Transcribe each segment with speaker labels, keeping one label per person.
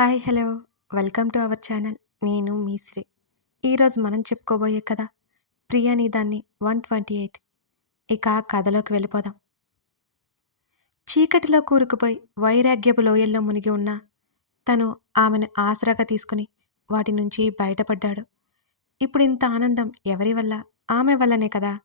Speaker 1: Hi hello. Welcome to our channel. నేను మీ శ్రీ. ఈరోజు మనం చెప్పుకోబోయే కథ ప్రియాని దాన్ని వన్ ట్వంటీ ఎయిట్. ఇక కథలోకి వెళ్ళిపోదాం. చీకటిలో కూరుకుపోయి వైరాగ్యపు లోయల్లో మునిగి ఉన్న తను ఆమెను ఆసరాగా తీసుకుని వాటి నుంచి బయటపడ్డాడు. ఇప్పుడు ఇంత ఆనందం ఎవరి వల్ల? ఆమె వల్లనే కదా?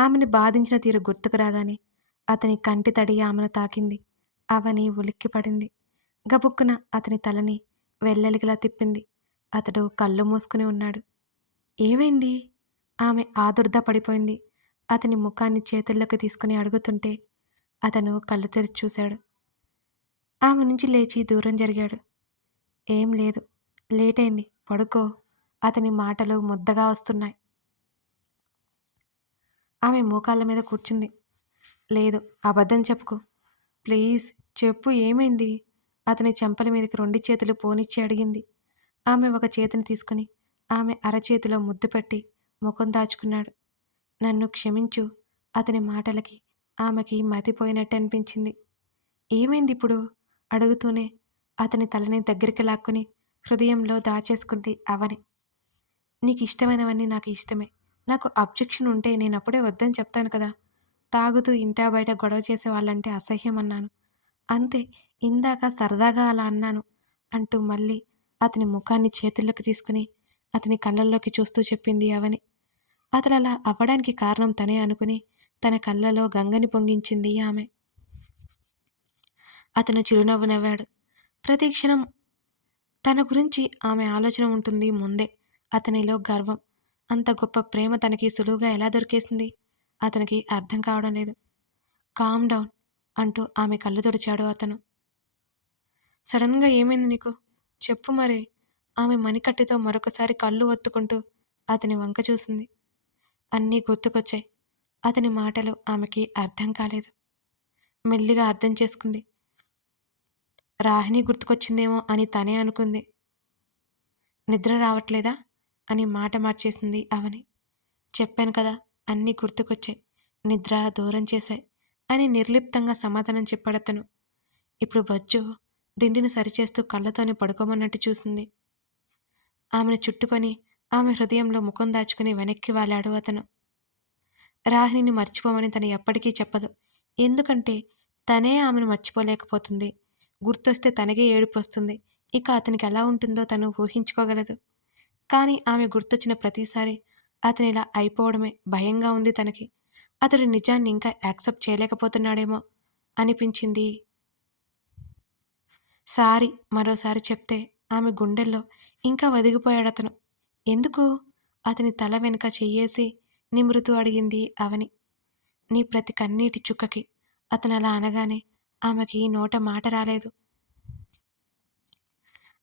Speaker 1: ఆమెను బాధించిన తీరు గుర్తుకు రాగానే అతని కంటి తడి ఆమెను తాకింది. అవని ఉలిక్కిపడింది. గబుక్కున అతని తలని వెల్లెలిగిలా తిప్పింది. అతడు కళ్ళు మూసుకుని ఉన్నాడు. ఏమైంది? ఆమె ఆదుర్దా పడిపోయింది. అతని ముఖాన్ని చేతుల్లోకి తీసుకుని అడుగుతుంటే అతను కళ్ళు తెరిచి చూశాడు. ఆమె నుంచి లేచి దూరం జరిగాడు. ఏం లేదు. లేట్ అయింది పడుకో. అతని మాటలు ముద్దగా వస్తున్నాయి. ఆమె మోకాళ్ళ మీద కూర్చుంది. లేదు. అబద్ధం చెప్పుకో. ప్లీజ్ చెప్పు. ఏమైంది? అతని చెంపల మీదకి రెండు చేతులు పోనిచ్చి అడిగింది. ఆమె ఒక చేతిని తీసుకుని ఆమె అరచేతిలో ముద్దు పెట్టి ముఖం దాచుకున్నాడు. నన్ను క్షమించు అతని మాటలకి ఆమెకి మతిపోయినట్టు అనిపించింది ఏమైంది ఇప్పుడు అడుగుతూనే అతని తలని దగ్గరికి లాక్కుని హృదయంలో దాచేసుకుంది అవని. నీకు ఇష్టమైనవన్నీ నాకు ఇష్టమే. నాకు అబ్జెక్షన్ ఉంటే నేను అప్పుడే వద్దని చెప్తాను కదా. తాగుతూ ఇంటా బయట గొడవ చేసే వాళ్ళంటే అసహ్యం అన్నాను అంతే ఇందాక సరదాగా అలా అన్నాను అంటూ మళ్ళీ అతని ముఖాన్ని చేతుల్లోకి తీసుకుని అతని కళ్ళల్లోకి చూస్తూ చెప్పింది అవని. అతను అలా అవ్వడానికి కారణం తనే అనుకుని తన కళ్ళలో గంగని పొంగించింది ఆమె. అతను చిరునవ్వు నవ్వాడు. ప్రతి క్షణం తన గురించి ఆమె ఆలోచన ఉంటుంది ముందే అతనిలో గర్వం. అంత గొప్ప ప్రేమ తనకి సులువుగా ఎలా దొరికేసింది అతనికి అర్థం కావడం లేదు. కామ్ డౌన్ అంటూ ఆమె కళ్ళు తుడిచాడు అతను. సడన్గా ఏమైంది నీకు? చెప్పు మరి. ఆమె మణికట్టెతో మరొకసారి కళ్ళు ఒత్తుకుంటూ అతని వంక చూసింది. అన్నీ గుర్తుకొచ్చాయి. అతని మాటలు ఆమెకి అర్థం కాలేదు. మెల్లిగా అర్థం చేసుకుంది. రాహిణి గుర్తుకొచ్చిందేమో అని తనే అనుకుంది. నిద్ర రావట్లేదా? అని మాట మార్చేసింది అవని. చెప్పాను కదా అన్నీ గుర్తుకొచ్చాయి. నిద్ర దూరం చేశాయి అని నిర్లిప్తంగా సమాధానం చెప్పాడతను ఇప్పుడు బజ్జు దిండిని సరిచేస్తూ కళ్ళతోనే పడుకోమన్నట్టు చూసింది. ఆమెను చుట్టుకొని ఆమె హృదయంలో ముఖం దాచుకుని వెనక్కి వాలాడు అతను. రాహిణిని మర్చిపోమని తను ఎప్పటికీ చెప్పదు. ఎందుకంటే తనే ఆమెను మర్చిపోలేకపోతుంది. గుర్తొస్తే తనకే ఏడుపు వస్తుంది. ఇక అతనికి ఎలా ఉంటుందో తను ఊహించుకోగలదు. కానీ ఆమె గుర్తొచ్చిన ప్రతిసారి అతని ఇలా అయిపోవడమే భయంగా ఉంది తనకి. అతడు నిజాన్ని ఇంకా యాక్సెప్ట్ చేయలేకపోతున్నాడేమో అనిపించింది సారీ మరోసారి చెప్తే ఆమె గుండెల్లో ఇంకా వదిగిపోయాడు అతను. ఎందుకు? అతని తల వెనుక చెయ్యేసి నిమృతు అడిగింది అవని. నీ ప్రతి కన్నీటి చుక్కకి అతను అలా అనగానే ఆమెకి నోట మాట రాలేదు.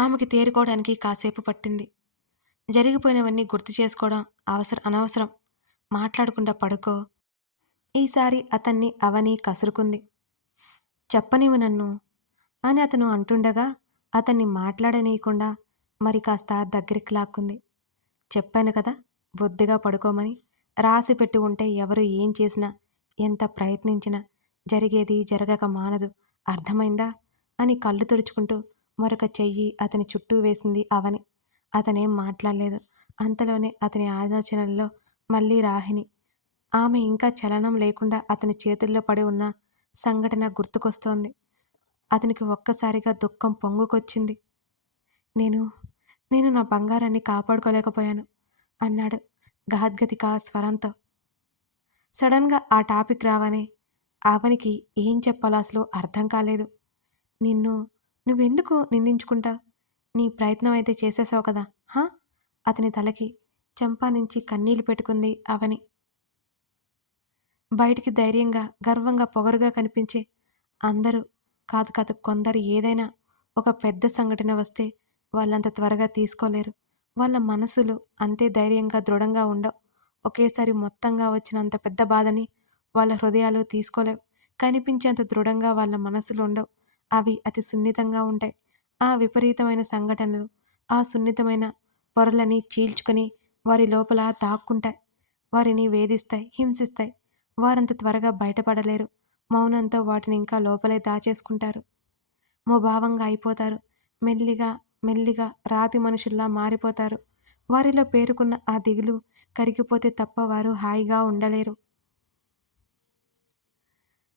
Speaker 1: ఆమెకి తేరుకోవడానికి కాసేపు పట్టింది. జరిగిపోయినవన్నీ గుర్తు చేసుకోవడం అవసరం అనవసరం. మాట్లాడకుండా పడుకో. ఈసారి అతన్ని అవని కసురుకుంది. చెప్పనివు నన్ను. అని అతను అంటుండగా అతన్ని మాట్లాడనీయకుండా మరి కాస్త దగ్గరికి లాక్కుంది. చెప్పాను కదా బొద్దిగా పడుకోమని. రాసి పెట్టి ఉంటే ఎవరు ఏం చేసినా ఎంత ప్రయత్నించినా జరిగేది జరగక మానదు. అర్థమైందా? అని కళ్ళు తుడుచుకుంటూ మరొక చెయ్యి అతని చుట్టూ వేసింది అవని. అతనేం మాట్లాడలేదు. అంతలోనే అతని ఆలోచనల్లో మళ్ళీ రాహిని ఆమె ఇంకా చలనం లేకుండా అతని చేతుల్లో పడి ఉన్న సంఘటన గుర్తుకొస్తోంది. అతనికి ఒక్కసారిగా దుఃఖం పొంగుకొచ్చింది. నేను నేను నా బంగారాన్ని కాపాడుకోలేకపోయాను అన్నాడు గాద్గతిక స్వరంతో. సడన్గా ఆ టాపిక్ రావని ఆవనికి ఏం చెప్పాలో అసలు అర్థం కాలేదు. నిన్ను నువ్వెందుకు నిందించుకుంటా? నీ ప్రయత్నం అయితే చేసేసావు కదా హా? అతని తలకి చెంపా నుంచి కన్నీళ్ళు పెట్టుకుంది అవని. బయటికి ధైర్యంగా గర్వంగా పొగరుగా కనిపించే అందరూ కాదు కాదు కొందరు ఏదైనా ఒక పెద్ద సంఘటన వస్తే వాళ్ళంత త్వరగా తీసుకోలేరు. వాళ్ళ మనసులు అంతే ధైర్యంగా దృఢంగా ఉండవు. ఒకేసారి మొత్తంగా వచ్చినంత పెద్ద బాధని వాళ్ళ హృదయాలు తీసుకోలేవు. కనిపించేంత దృఢంగా వాళ్ళ మనసులు ఉండవు. అవి అతి సున్నితంగా ఉంటాయి. ఆ విపరీతమైన సంఘటనలు ఆ సున్నితమైన పొరలని చీల్చుకొని వారి లోపల తాక్కుంటాయి. వారిని వేధిస్తాయి హింసిస్తాయి. వారంత త్వరగా బయటపడలేరు. మౌనంతో వాటిని ఇంకా లోపలే దాచేసుకుంటారు. మోభావంగా అయిపోతారు. మెల్లిగా మెల్లిగా రాతి మనుషుల్లా మారిపోతారు. వారిలో పేరుకున్న ఆ దిగులు కరిగిపోతే తప్ప వారు హాయిగా ఉండలేరు.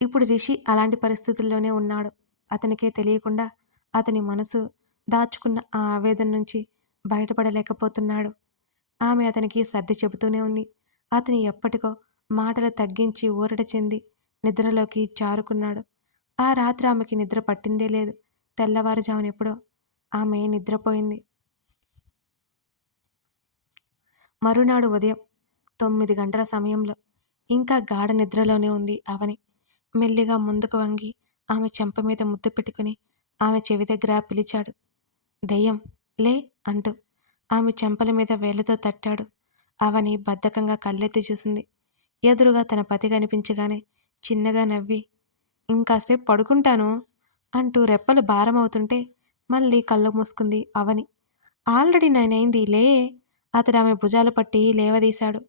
Speaker 1: ఇప్పుడు రిషి అలాంటి పరిస్థితుల్లోనే ఉన్నాడు. అతనికే తెలియకుండా అతని మనసు దాచుకున్న ఆ ఆవేదన నుంచి బయటపడలేకపోతున్నాడు. ఆమె అతనికి సర్ది చెబుతూనే ఉంది. అతని ఎప్పటికో మాటలు తగ్గించి ఊరట చెంది నిద్రలోకి జారుకున్నాడు ఆ రాత్రి ఆమెకి నిద్ర పట్టిందే లేదు. తెల్లవారుజామున ఎప్పుడో ఆమె నిద్రపోయింది. మరునాడు ఉదయం తొమ్మిది గంటల సమయంలో ఇంకా గాఢ నిద్రలోనే ఉంది అవని. మెల్లిగా ముందుకు వంగి ఆమె చెంప మీద ముద్దు పెట్టుకుని ఆమె చెవి దగ్గర పిలిచాడు. దయ్యం లే అంటూ ఆమె చెంపల మీద వేళ్ళతో తట్టాడు. అవని బద్ధకంగా కళ్ళెత్తి చూసింది. ఎదురుగా తన పతి కనిపించగానే చిన్నగా నవ్వి ఇంకాసేపు పడుకుంటాను అంటూ రెప్పలు భారమవుతుంటే మళ్ళీ కళ్ళు మూసుకుంది అవని. ఆల్రెడీ నేనైంది లే అతడు ఆమె భుజాలు పట్టి లేవదీశాడు.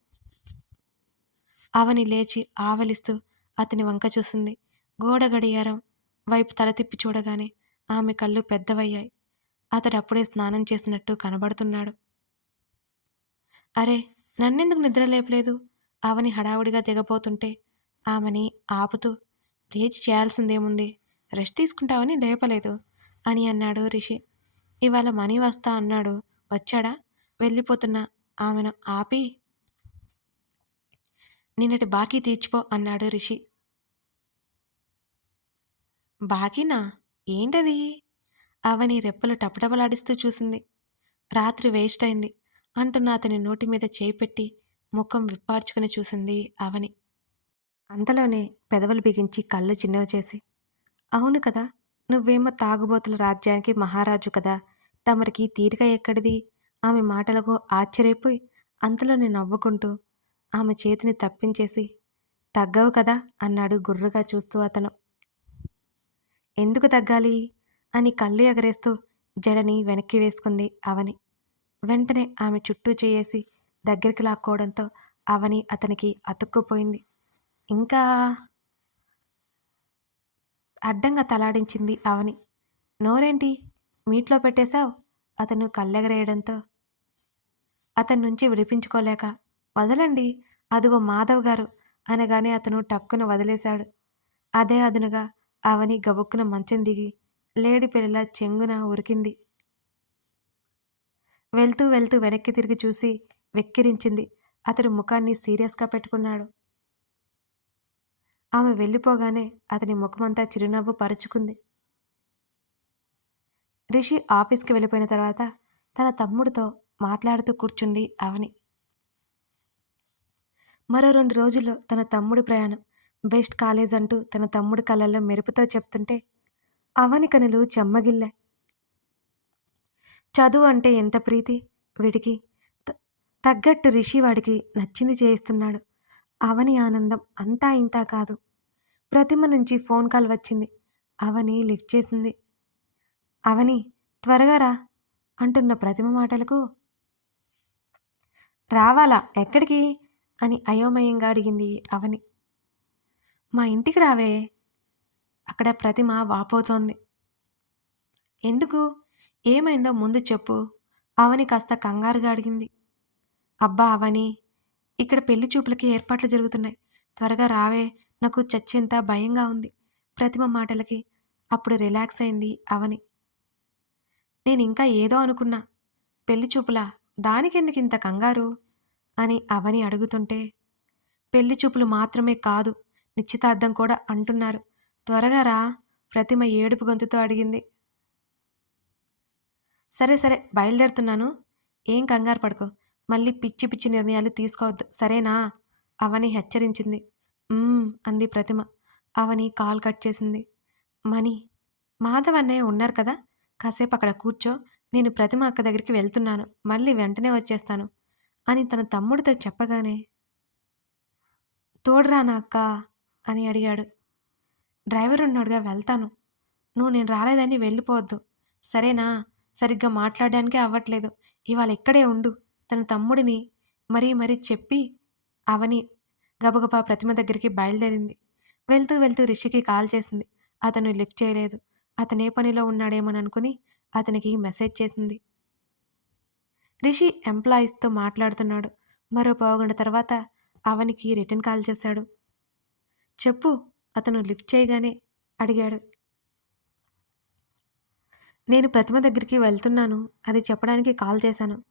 Speaker 1: అవని లేచి ఆవలిస్తూ అతని వంక చూసింది. గోడ గడియారం వైపు తల తిప్పి చూడగానే ఆమె కళ్ళు పెద్దవయ్యాయి. అతడు అప్పుడే స్నానం చేసినట్టు కనబడుతున్నాడు. అరే నన్నెందుకు నిద్ర లేపలేదు? అవని హడావుడిగా దిగబోతుంటే ఆమెని ఆపుతూ లేచి చేయాల్సిందేముంది? రెస్ట్ తీసుకుంటావని లేపలేదు అని అన్నాడు రిషి. ఇవాళ మనీ వస్తా అన్నాడు. వచ్చాడా? వెళ్ళిపోతున్న. ఆమెను ఆపి. నిన్నటి బాకీ తీర్చిపో అన్నాడు రిషి. బాకీనా? ఏంటది? అవని రెప్పలు టపటపలాడిస్తూ చూసింది. రాత్రి వేస్ట్ అయింది అంటున్న అతని నోటి మీద చేయి పెట్టి ముఖం విప్పార్చుకుని చూసింది అవని. అంతలోనే పెదవులు బిగించి కళ్ళు చిన్నవి చేసి అవును కదా నువ్వేమో తాగుబోతుల రాజ్యానికి మహారాజు కదా తమరికి తీరిక ఎక్కడిది? ఆమె మాటలకు ఆశ్చర్యపోయి అంతలోనే నవ్వుకుంటూ ఆమె చేతిని తప్పించేసి తగ్గవు కదా అన్నాడు గుర్రుగా చూస్తూ అతను. ఎందుకు తగ్గాలి? అని కళ్ళు ఎగరేస్తూ జడని వెనక్కి వేసుకుంది అవని. వెంటనే ఆమె చుట్టూ చేయేసి దగ్గరికి లాక్కోవడంతో అవని అతనికి అతుక్కుపోయింది. ఇంకా అడ్డంగా తలాడించింది అవని. నోరేంటి? మీట్లో పెట్టేశావు? అతను కళ్ళెగరేయడంతో. అతని నుంచి విడిపించుకోలేక వదలండి అదిగో మాధవ్ గారు అనగానే అతను టక్కున వదిలేశాడు. అదే అదునుగా అవని గబుక్కున మంచం దిగి లేడి పిల్లల చెంగున ఉరికింది. వెళ్తూ వెళ్తూ వెనక్కి తిరిగి చూసి వెక్కిరించింది. అతడు ముఖాన్ని సీరియస్గా పెట్టుకున్నాడు. ఆమె వెళ్ళిపోగానే అతని ముఖమంతా చిరునవ్వు పరుచుకుంది. రిషి ఆఫీస్కి వెళ్ళిపోయిన తర్వాత తన తమ్ముడితో మాట్లాడుతూ కూర్చుంది అవని. మరో రెండు రోజుల్లో తన తమ్ముడి ప్రయాణం బెస్ట్ కాలేజ్ అంటూ తన తమ్ముడి కళ్ళల్లో మెరుపుతో చెప్తుంటే అవని కనులు చెమ్మగిల్లా. చదువు అంటే ఎంత ప్రీతి? వీడికి త- తగ్గట్టు రిషి వాడికి నచ్చింది చేయిస్తున్నాడు. అవని ఆనందం అంతా ఇంతా కాదు. ప్రతిమ నుంచి ఫోన్ కాల్ వచ్చింది. అవని లిఫ్ట్ చేసింది. అవని త్వరగా రా అంటున్న ప్రతిమ మాటలకు. రావాలా? ఎక్కడికి? అని అయోమయంగా అడిగింది అవని. మా ఇంటికి రావే. అక్కడ ప్రతిమ వాపోతోంది. ఎందుకు? ఏమైందో ముందు చెప్పు. అవని కాస్త కంగారుగా అడిగింది. అబ్బా అవని ఇక్కడ పెళ్ళి చూపులకి ఏర్పాట్లు జరుగుతున్నాయి. త్వరగా రావే. నాకు చచ్చేంత భయంగా ఉంది. ప్రతిమ మాటలకి అప్పుడు రిలాక్స్ అయింది అవని. నేను ఇంకా ఏదో అనుకున్నా. పెళ్ళి చూపులా? దానికెందుకు ఇంత కంగారు? అని అవని అడుగుతుంటే పెళ్ళి చూపులు మాత్రమే కాదు నిశ్చితార్థం కూడా అంటున్నారు. త్వరగా రా ప్రతిమ ఏడుపు గొంతుతో అడిగింది. సరే సరే బయలుదేరుతున్నాను. ఏం కంగారు పడుకో. మళ్ళీ పిచ్చి పిచ్చి నిర్ణయాలు తీసుకోవద్దు. సరేనా? అవని హెచ్చరించింది. "మ్మ్" అంది ప్రతిమ. అవని కాల్ కట్ చేసింది. మణి మాధవ్ అన్నయ్య ఉన్నారు కదా కాసేపు అక్కడ కూర్చో నేను ప్రతిమ అక్క దగ్గరికి వెళ్తున్నాను మళ్ళీ వెంటనే వచ్చేస్తాను అని తన తమ్ముడితో చెప్పగానే తోడురానా అక్క అని అడిగాడు. డ్రైవర్ ఉన్నాడుగా వెళ్తాను. నువ్వు నేను రాలేదని వెళ్ళిపోవద్దు. సరేనా? సరిగ్గా మాట్లాడడానికే అవ్వట్లేదు. ఇవాళ ఇక్కడే ఉండు. తన తమ్ముడిని మరీ మరీ చెప్పి అవని గబగబా ప్రతిమ దగ్గరికి బయలుదేరింది. వెళ్తూ వెళ్తూ రిషికి కాల్ చేసింది. అతను లిఫ్ట్ చేయలేదు. అతనే పనిలో ఉన్నాడేమోననుకుని అతనికి మెసేజ్ చేసింది. రిషి ఎంప్లాయీస్తో మాట్లాడుతున్నాడు. మరో పావుగంట తర్వాత అవనికి రిటర్న్ కాల్ చేశాడు. చెప్పు అతను లిఫ్ట్ చేయగానే అడిగాడు. నేను ప్రతిమ దగ్గరికి వెళ్తున్నాను. అది చెప్పడానికి కాల్ చేశాను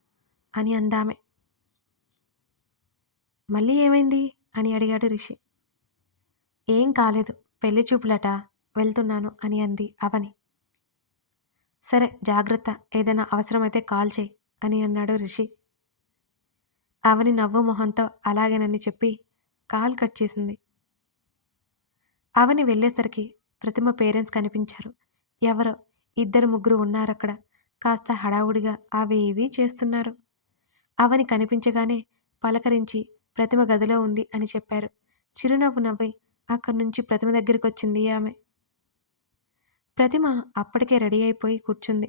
Speaker 1: అని అందామె. మళ్ళీ ఏమైంది? అని అడిగాడు రిషి. ఏం కాలేదు పెళ్ళి చూపులట వెళ్తున్నాను అని అంది అవని. సరే జాగ్రత్త ఏదైనా అవసరమైతే కాల్ చేయి అని అన్నాడు రిషి. అవని నవ్వు మొహంతో అలాగేనని చెప్పి కాల్ కట్ చేసింది. అవని వెళ్ళేసరికి ప్రతిమ పేరెంట్స్ కనిపించారు. ఎవరో ఇద్దరు ముగ్గురు ఉన్నారక్కడ. కాస్త హడావుడిగా అవి ఇవి చేస్తున్నారు. అవని కనిపించగానే పలకరించి ప్రతిమ గదిలో ఉంది అని చెప్పారు. చిరునవ్వు నవ్వి అక్కడి నుంచి ప్రతిమ దగ్గరికి వచ్చింది ఆమె. ప్రతిమ అప్పటికే రెడీ అయిపోయి కూర్చుంది.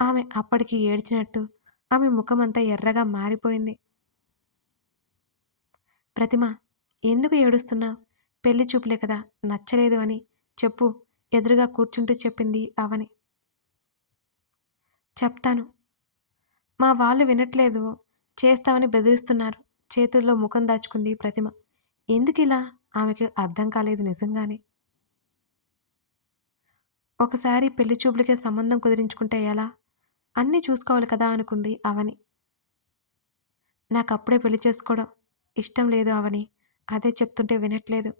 Speaker 1: ఆమె అప్పటికి ఏడ్చినట్టు ఆమె ముఖమంతా ఎర్రగా మారిపోయింది. ప్రతిమ ఎందుకు ఏడుస్తున్నావు పెళ్ళి చూపులే కదా నచ్చలేదు అని చెప్పు ఎదురుగా కూర్చుంటూ చెప్పింది అవని చెప్తాను. మా వాళ్ళు వినట్లేదు. చేస్తామని బెదిరిస్తున్నారు. చేతుల్లో ముఖం దాచుకుంది ప్రతిమ. ఎందుకిలా? ఇలా ఆమెకు అర్థం కాలేదు నిజంగానే. ఒకసారి పెళ్ళి చూపులకే సంబంధం కుదిరించుకుంటే ఎలా? అన్నీ చూసుకోవాలి కదా అనుకుంది అవని. నాకు అప్పుడే పెళ్ళి చేసుకోవడం ఇష్టం లేదు అవని. అదే చెప్తుంటే వినట్లేదు.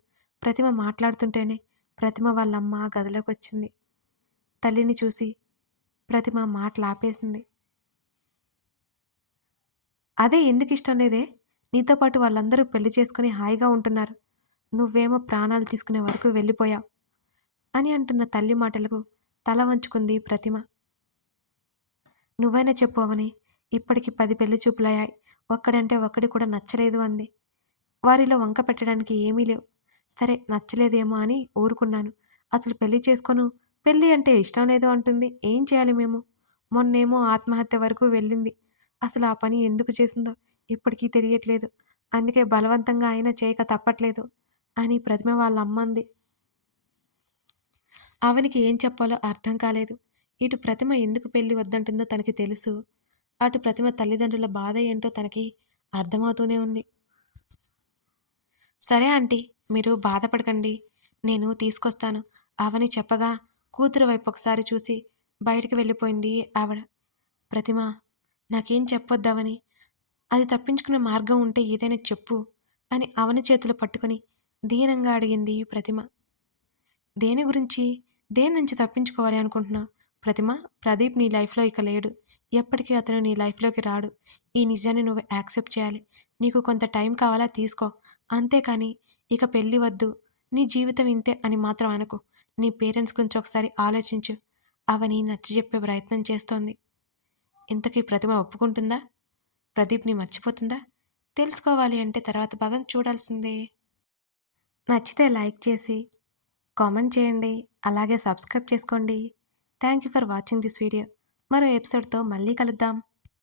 Speaker 1: ప్రతిమ మాట్లాడుతుంటేనే ప్రతిమ వాళ్ళమ్మ గదిలోకి వచ్చింది తల్లిని చూసి ప్రతిమ మాటలు ఆపేసింది అదే ఎందుకు ఇష్టం లేదే? నీతో పాటు వాళ్ళందరూ పెళ్ళి చేసుకుని హాయిగా ఉంటున్నారు. నువ్వేమో ప్రాణాలు తీసుకునే వరకు వెళ్ళిపోయావు అని అంటున్న తల్లి మాటలకు తల వంచుకుంది ప్రతిమ. నువ్వైనా చెప్పు అవని ఇప్పటికి పది పెళ్ళి చూపులయ్యాయి. ఒక్కడంటే ఒక్కడి కూడా నచ్చలేదు అంది. వారిలో వంక పెట్టడానికి ఏమీ లేవు. సరే నచ్చలేదేమో అని ఊరుకున్నాను. అసలు పెళ్ళి చేసుకోను? పెళ్ళి అంటే ఇష్టం లేదు అంటుంది. ఏం చేయాలి మేము? మొన్నేమో ఆత్మహత్య వరకు వెళ్ళింది. అసలు ఆ పని ఎందుకు చేసిందో? ఇప్పటికీ తెలియట్లేదు. అందుకే బలవంతంగా అయినా చేయక తప్పట్లేదు అని ప్రతిమ వాళ్ళ అమ్మంది అవనికి ఏం చెప్పాలో అర్థం కాలేదు. ఇటు ప్రతిమ ఎందుకు పెళ్ళి వద్దంటుందో తనకి తెలుసు. అటు ప్రతిమ తల్లిదండ్రుల బాధ ఏంటో తనకి అర్థమవుతూనే ఉంది. సరే ఆంటీ మీరు బాధపడకండి. నేను తీసుకొస్తాను. అవని చెప్పగా కూతురు వైపు ఒకసారి చూసి బయటికి వెళ్ళిపోయింది ఆవిడ. ప్రతిమ నాకేం చెప్పొద్దావని? అది తప్పించుకునే మార్గం ఉంటే ఏదైనా చెప్పు అని అవని చేతులు పట్టుకొని దీనంగా అడిగింది ప్రతిమ. దేని గురించి దేని నుంచి తప్పించుకోవాలి అనుకుంటున్నావు ప్రతిమ ప్రదీప్ నీ లైఫ్లో ఇక లేడు. ఎప్పటికీ అతను నీ లైఫ్లోకి రాడు. ఈ నిజాన్ని నువ్వు యాక్సెప్ట్ చేయాలి. నీకు కొంత టైం కావాలా తీసుకో. అంతేకాని ఇక పెళ్ళి వద్దు. నీ జీవితం ఇంతే అని మాత్రం అనుకో. నీ పేరెంట్స్ గురించి ఒకసారి ఆలోచించు. అవని నచ్చజెప్పే ప్రయత్నం చేస్తోంది. ఇంతకీ ప్రతిమ ఒప్పుకుంటుందా? ప్రదీప్ని మర్చిపోతుందా? తెలుసుకోవాలి అంటే తర్వాత భాగం చూడాల్సిందే. నచ్చితే లైక్ చేసి కామెంట్ చేయండి అలాగే సబ్స్క్రైబ్ చేసుకోండి. Thank you for watching this video. మరో ఎపిసోడ్తో మళ్ళీ కలుద్దాం.